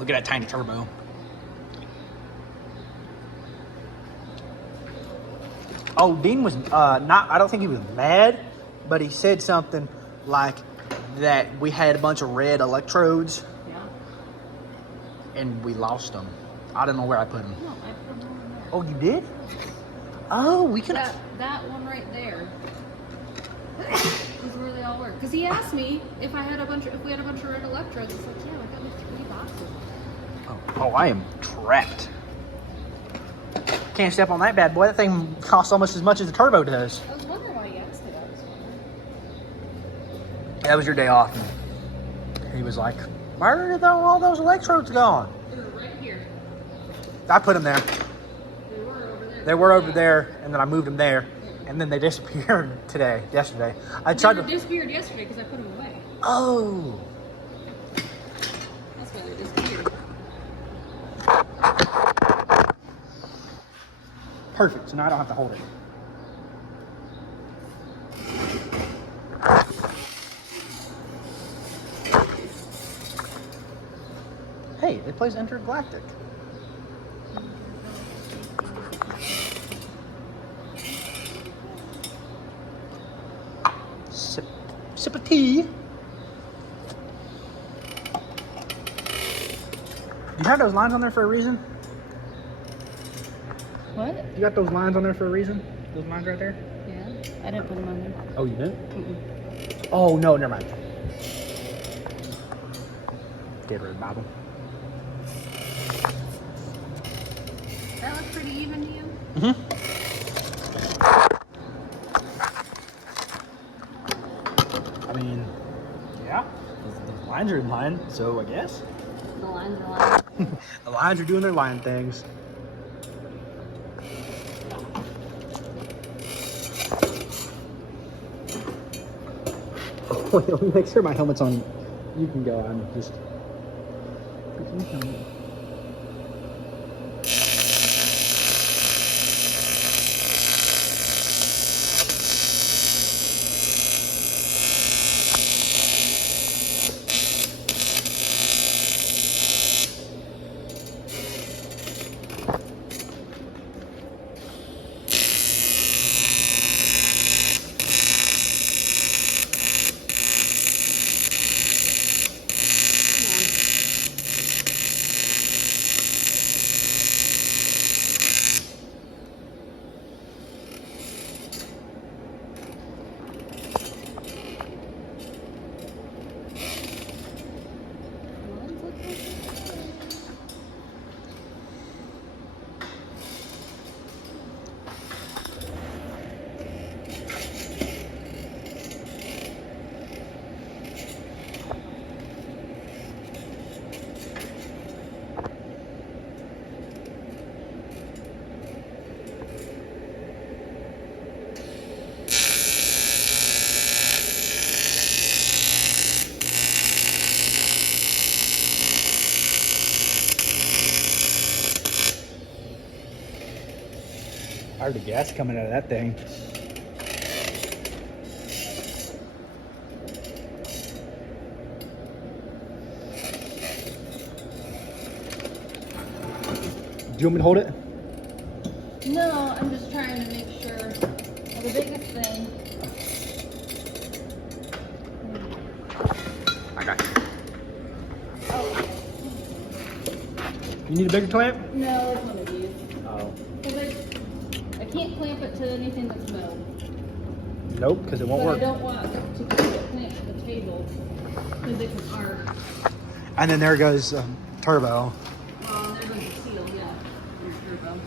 Look at that tiny turbo. Oh, Dean was I don't think he was mad, but he said something like that we had a bunch of red electrodes. Yeah. And we lost them. I don't know where I put them. No, I put them over there. Oh, you did? Oh, we could. That one right there is where they all were. Because he asked me if we had a bunch of red electrodes. It's like, yeah, I got like 3 boxes. Oh, I am trapped. Can't step on that bad boy. That thing costs almost as much as the turbo does. I was wondering why you asked me that. That was your day off. And he was like, where are all those electrodes gone? They were right here. I put them there. They were over there. They were over there, and then I moved them there. And then they disappeared yesterday. I tried to. They disappeared yesterday because I put them away. Oh. That's why they disappeared. Perfect. So now I don't have to hold it. Hey, it plays Intergalactic. Sip of tea. You have those lines on there for a reason? What? You got those lines on there for a reason? Those lines right there? Yeah. I didn't put them on there. Oh, you didn't? Mm-mm. Oh, no, never mind. Get rid of the Bible. That looks pretty even to you? Mm-hmm. I mean, yeah, the lines are in line, so I guess. The lines are lined. The lines are doing their line things. Wait, let me make sure my helmet's on. You can go. I'm just. I heard the gas coming out of that thing. Do you want me to hold it? No, I'm just trying to make sure. Well, the biggest thing. I got you. Oh. You need a bigger clamp? No, it's one of these. Oh. Because I can't clamp it to anything that's metal. Nope, because it won't But work. I don't want to keep it clamped to the table because it can arc. And then there goes turbo. There goes the seal, yeah. There's turbo.